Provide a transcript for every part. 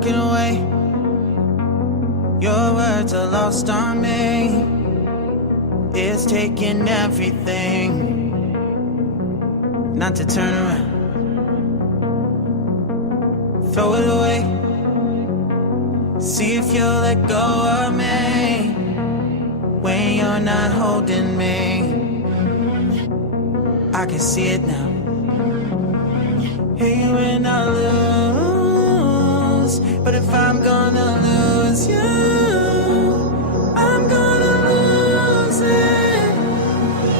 walking away. Your words are lost on me. It's taking everything not to turn around. Throw it away. See if you'll let go of me when you're not holding me. I can see it now. Hey, when I lose, but if I'm gonna lose you, I'm gonna lose it.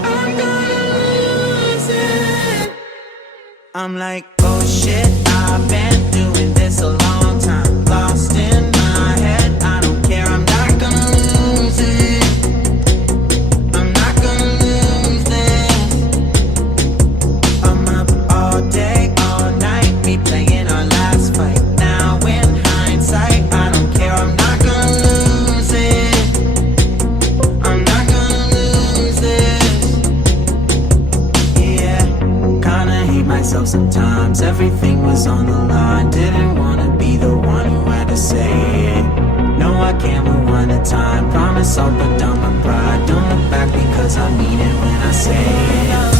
I'm gonna lose it. I'm like, oh shit, I've been doing this a long time. Lost in my head, I don't care, I'm not gonna lose it. I'm not gonna lose this. I'm up all day, all night, me playing our last fight. Now in hindsight, I don't care, I'm not gonna lose it. I'm not gonna lose this. Yeah, kinda hate myself sometimes. Everything was on the line. Didn't wanna be the one who had to say it. No, I can't move one at a time. Promise I'll put down my pride. Don't look back because I mean it when I say it.